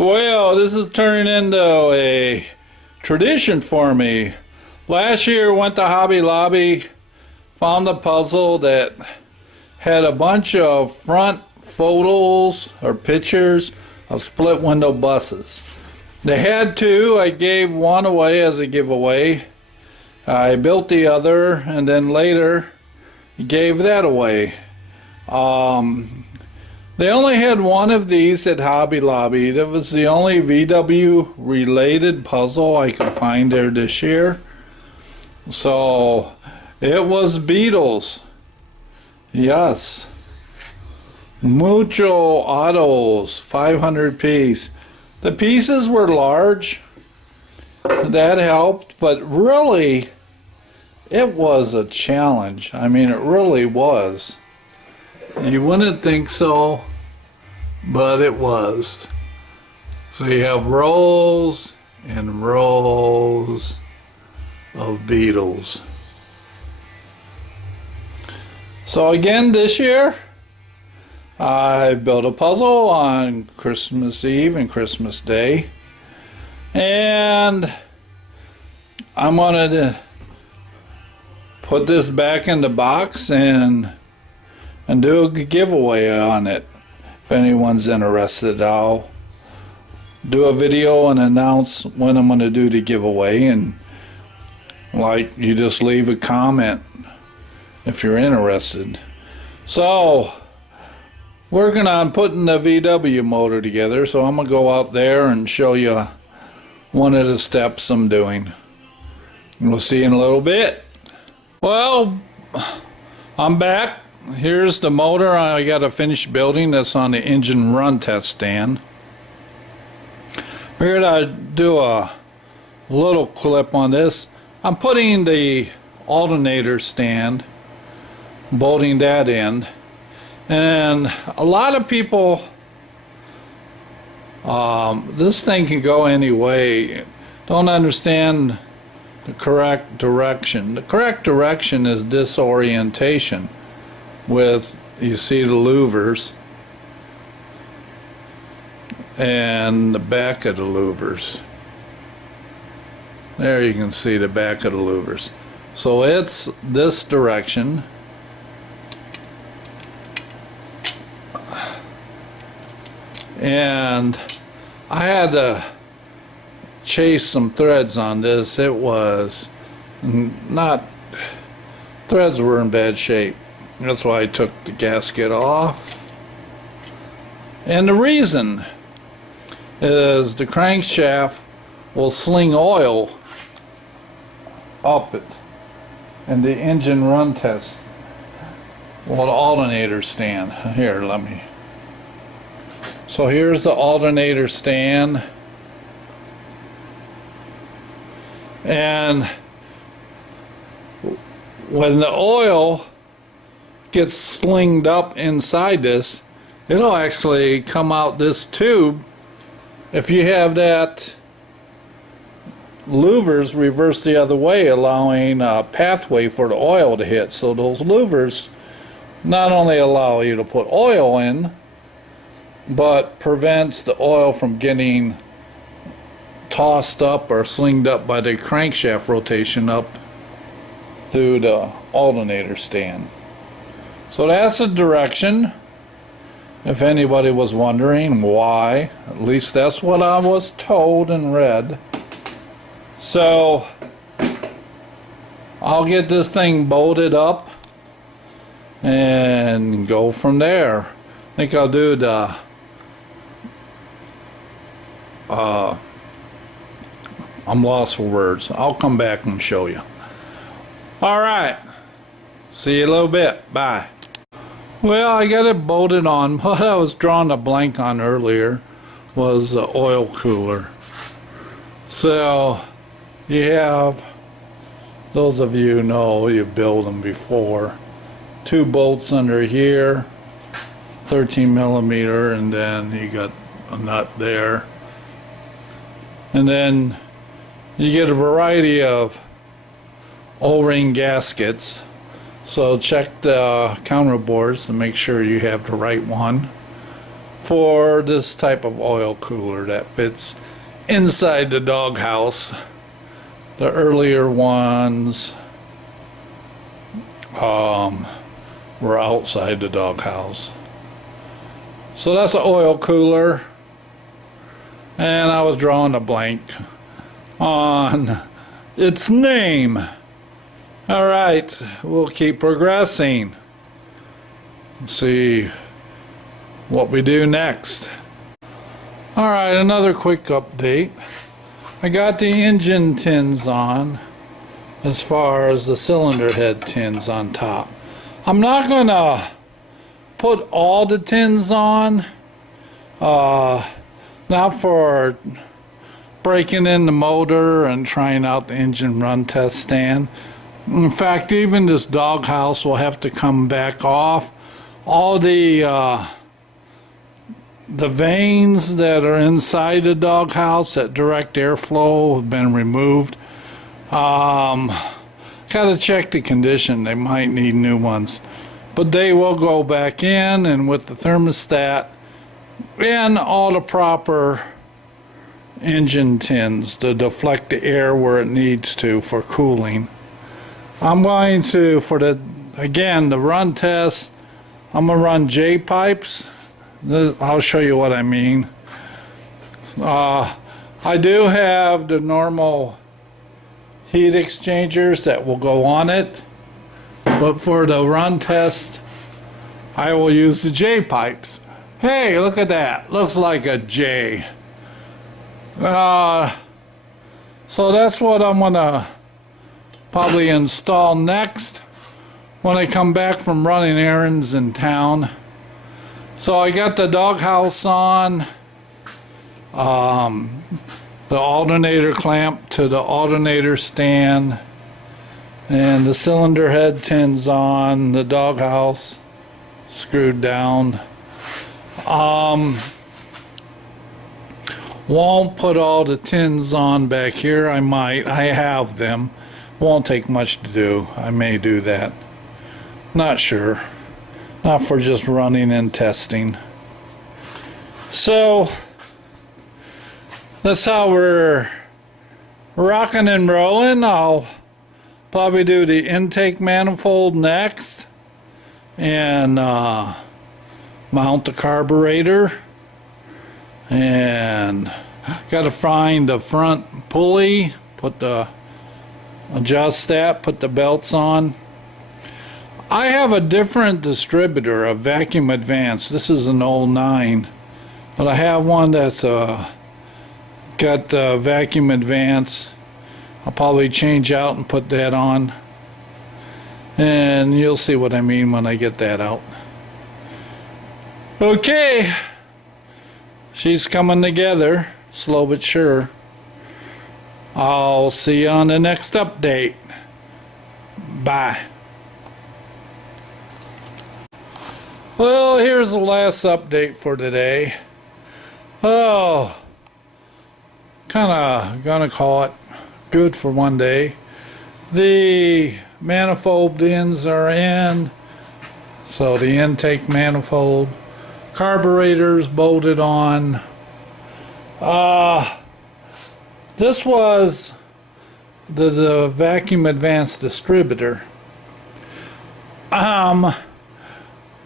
Well, this is turning into a tradition for me. Last year went to Hobby Lobby, found a puzzle that had a bunch of front photos or pictures of split window buses. They had two. I gave one away as a giveaway. I built the other and then later gave that away. They only had one of these at Hobby Lobby. That was the only VW related puzzle I could find there this year. So it was Beetles. Yes. Mucho Autos, 500 piece. The pieces were large. That helped, but really it was a challenge. I mean, it really was. You wouldn't think so, but it was. So you have rows and rows of Beetles. So again this year, I built a puzzle on Christmas Eve and Christmas Day, and I wanted to put this back in the box and do a giveaway on it. If anyone's interested, I'll do a video and announce when I'm going to do the giveaway, and like, you just leave a comment if you're interested. So working on putting the VW motor together, so I'm going to go out there and show you one of the steps I'm doing. We'll see you in a little bit. Well, I'm back. Here's the motor I got to finish building. That's on the engine run test stand. We're going to do a little clip on this. I'm putting the alternator stand, bolting that in. And a lot of people, this thing can go any way, don't understand the correct direction. The correct direction is disorientation with, you see the louvers and the back of the louvers. There you can see the back of the louvers. So it's this direction. And I had to chase some threads on this. It was not, threads were in bad shape. That's why I took the gasket off. And the reason is the crankshaft will sling oil up it and the engine run test. Well, the alternator stand. Here, let me. So here's the alternator stand, and when the oil gets slinged up inside this, it'll actually come out this tube if you have that louvers reversed the other way, allowing a pathway for the oil to hit. So those louvers not only allow you to put oil in, but prevents the oil from getting tossed up or slinged up by the crankshaft rotation up through the alternator stand. So that's the direction, if anybody was wondering why. At least that's what I was told and read. So I'll get this thing bolted up and go from there. I think I'll do the I'm lost for words. I'll come back and show you. Alright, see you in a little bit. Bye. Well, I got it bolted on. What I was drawing a blank on earlier was the oil cooler. So you have, those of you who know, you build them before, two bolts under here, 13 millimeter, and then you got a nut there. And then you get a variety of O-ring gaskets. So check the counter boards to make sure you have the right one. for this type of oil cooler that fits inside the doghouse. The earlier ones were outside the doghouse. So that's an oil cooler, and I was drawing a blank on its name. All right, we'll keep progressing. See what we do next. All right, another quick update. I got the engine tins on as far as the cylinder head tins on top. I'm not gonna put all the tins on, not for breaking in the motor and trying out the engine run test stand. In fact, even this doghouse will have to come back off. All the vanes that are inside the doghouse, that direct airflow, have been removed. Gotta check the condition. They might need new ones, but they will go back in, and with the thermostat and all the proper engine tins to deflect the air where it needs to for cooling. I'm going to, for the run test, I'm gonna run J pipes. I'll show you what I mean. I do have the normal heat exchangers that will go on it, but for the run test I will use the J pipes. Hey, look at that, looks like a J. So that's what I'm gonna probably install next when I come back from running errands in town. So I got the doghouse on, the alternator clamp to the alternator stand, and the cylinder head tins on, the doghouse screwed down. Won't put all the tins on back here. I might. I have them. Won't take much to do. I may do that. Not sure. Not for just running and testing. So that's how we're rocking and rolling. I'll probably do the intake manifold next and mount the carburetor, and got to find the front pulley, adjust that, put the belts on. I have a different distributor, a Vacuum Advanced. This is an 09, but I have one that's got Vacuum Advanced. I'll probably change out and put that on, and you'll see what I mean when I get that out. Okay, she's coming together, slow but sure. I'll see you on the next update. Bye. Well, here's the last update for today. Oh, kind of gonna call it good for one day. The manifold ends are in, so the intake manifold, carburetors bolted on. This was the Vacuum Advanced distributor. I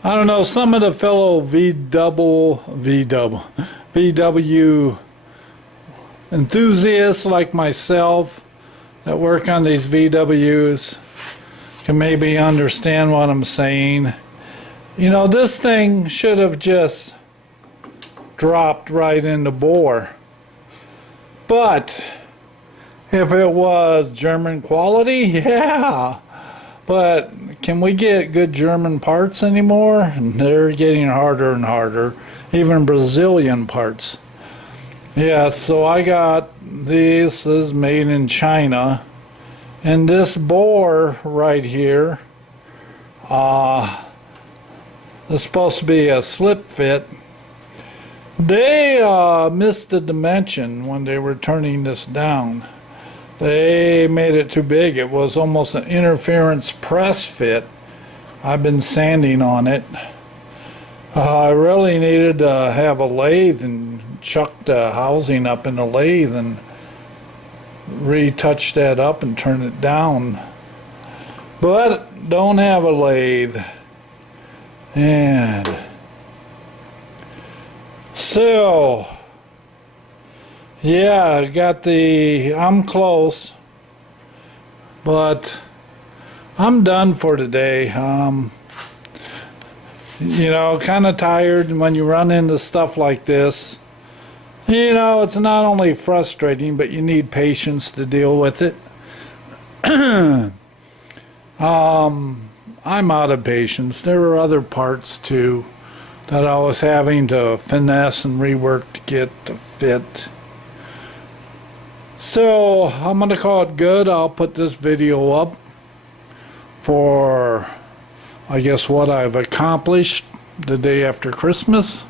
don't know, some of the fellow VW enthusiasts like myself that work on these VWs can maybe understand what I'm saying. You know, this thing should have just dropped right in the bore. But if it was German quality, yeah. But can we get good German parts anymore? They're getting harder and harder, even Brazilian parts. Yeah, so I got this is made in China, and this bore right here is supposed to be a slip fit. They missed the dimension when they were turning this down. They made it too big. It was almost an interference press fit. I've been sanding on it. I really needed to have a lathe and chuck the housing up in the lathe and retouch that up and turn it down. But don't have a lathe. And so, yeah, I'm close, but I'm done for today. You know, kind of tired when you run into stuff like this. You know, it's not only frustrating, but you need patience to deal with it. I'm out of patience. There were other parts too that I was having to finesse and rework to get to fit. So I'm going to call it good. I'll put this video up for, I guess, what I've accomplished the day after Christmas.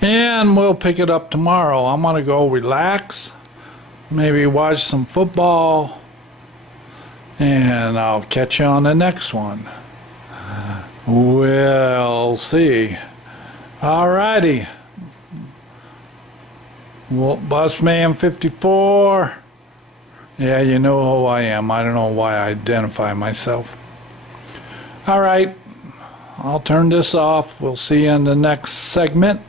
And we'll pick it up tomorrow. I'm going to go relax, maybe watch some football, and I'll catch you on the next one. We'll see. Alrighty. Well, Busman 54. Yeah, you know who I am. I don't know why I identify myself. Alright. I'll turn this off. We'll see you in the next segment.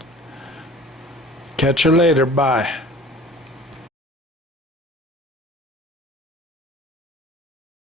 Catch you later. Bye.